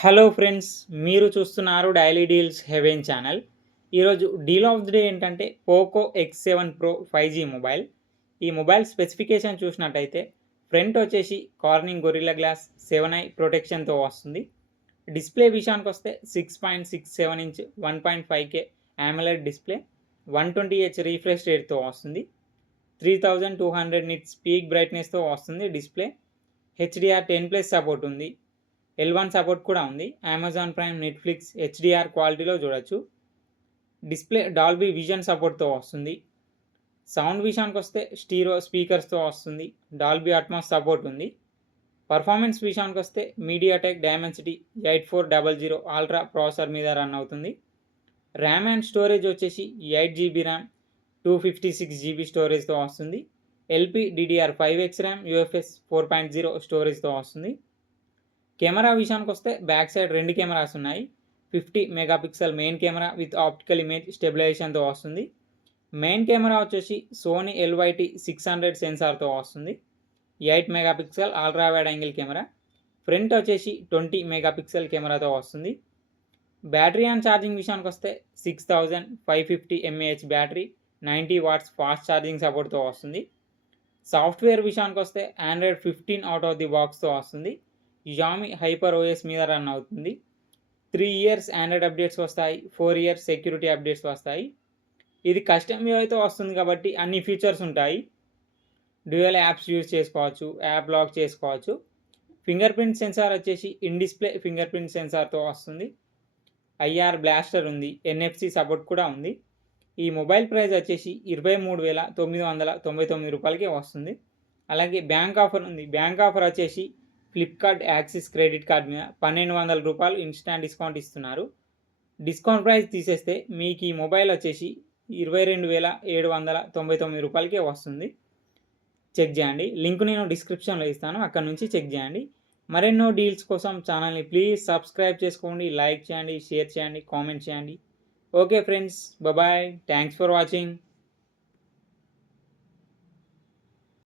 Hello friends, మీరు చూస్తున్నారు daily deals heaven channel. ఈరోజు డీల్ ఆఫ్ ది డే ఏంటంటే Poco X7 Pro 5G mobile. ఈ మొబైల్ స్పెసిఫికేషన్ చూసినట్టయితే ఫ్రంట్ వచ్చేసి కార్నింగ్ గొరిల్లా గ్లాస్ 7i ప్రొటెక్షన్తో వస్తుంది. డిస్ప్లే విషయానికి వస్తే 6.67 inch 1.5K AMOLED display 120Hz refresh రేట్తో వస్తుంది. 3200 నిట్స్ పీక్ బ్రైట్నెస్తో వస్తుంది. డిస్ప్లే HDR10+ సపోర్ట్ ఉంది. L1 సపోర్ట్ కూడా ఉంది. అమెజాన్ ప్రైమ్, నెట్ఫ్లిక్స్ HDR క్వాలిటీలో చూడొచ్చు. డిస్ప్లే డాల్బీ విజన్ సపోర్ట్తో వస్తుంది. సౌండ్ విషయానికి వస్తే స్టీరో స్పీకర్స్తో వస్తుంది. డాల్బీ అట్మాస్ సపోర్ట్ ఉంది. పర్ఫార్మెన్స్ విషయానికి వస్తే మీడియాటెక్ డైమెన్సిటీ 8400 అల్ట్రా ప్రాసెసర్ మీద రన్ అవుతుంది. ర్యామ్ అండ్ స్టోరేజ్ వచ్చేసి 8GB ర్యామ్ 256GB స్టోరేజ్తో వస్తుంది. LPDDR5X ర్యామ్ UFS 4.0 స్టోరేజ్తో వస్తుంది. కెమెరా విషయానికి వస్తే బ్యాక్ సైడ్ 2 కెమెరాస్ ఉన్నాయి. 50 megapixel main camera with optical image స్టెబిలైజేషన్తో వస్తుంది. మెయిన్ కెమెరా వచ్చేసి సోనీ LYT 600 సెన్సార్తో వస్తుంది. 8 megapixel ultra wide angle camera. Front వచ్చేసి 20 మెగాపిక్సెల్ కెమెరాతో వస్తుంది. బ్యాటరీ అండ్ ఛార్జింగ్ విషయానికి వస్తే 6550 mAh battery 90 watts fast charging సపోర్ట్తో వస్తుంది. సాఫ్ట్వేర్ విషయానికి వస్తే ఆండ్రాయిడ్ 15 అవుట్ ఆఫ్ ది బాక్స్తో వస్తుంది. Xiaomi HyperOS మీద రన్ అవుతుంది. 3 ఇయర్స్ ఆండ్రాయిడ్ అప్డేట్స్ వస్తాయి. 4 ఇయర్స్ సెక్యూరిటీ అప్డేట్స్ వస్తాయి. ఇది కస్టమ్ అయితే వస్తుంది కాబట్టి అన్ని ఫీచర్స్ ఉంటాయి. డ్యూయల్ యాప్స్ యూజ్ చేసుకోవచ్చు, యాప్ లాక్ చేసుకోవచ్చు. ఫింగర్ ప్రింట్ సెన్సార్ వచ్చేసి ఇన్ డిస్ప్లే ఫింగర్ ప్రింట్ సెన్సార్తో వస్తుంది. IR బ్లాస్టర్ ఉంది. NFC సపోర్ట్ కూడా ఉంది. ఈ మొబైల్ ప్రైస్ వచ్చేసి 23,999 రూపాయలకే వస్తుంది. అలాగే బ్యాంక్ ఆఫర్ ఉంది. బ్యాంక్ ఆఫర్ వచ్చేసి ఫ్లిప్కార్ట్ యాక్సిస్ క్రెడిట్ కార్డ్ మీద 1200 రూపాయలు ఇన్స్టాంట్ డిస్కౌంట్ ఇస్తున్నారు. డిస్కౌంట్ ప్రైస్ తీసేస్తే మీకు ఈ మొబైల్ వచ్చేసి 22,799 రూపాయలకే వస్తుంది. చెక్ చేయండి. లింక్ నేను డిస్క్రిప్షన్లో ఇస్తాను, అక్కడ నుంచి చెక్ చేయండి. మరెన్నో డీల్స్ కోసం ఛానల్ని ప్లీజ్ సబ్స్క్రైబ్ చేసుకోండి, లైక్ చేయండి, షేర్ చేయండి, కామెంట్ చేయండి. Okay friends, bye. Thanks for watching.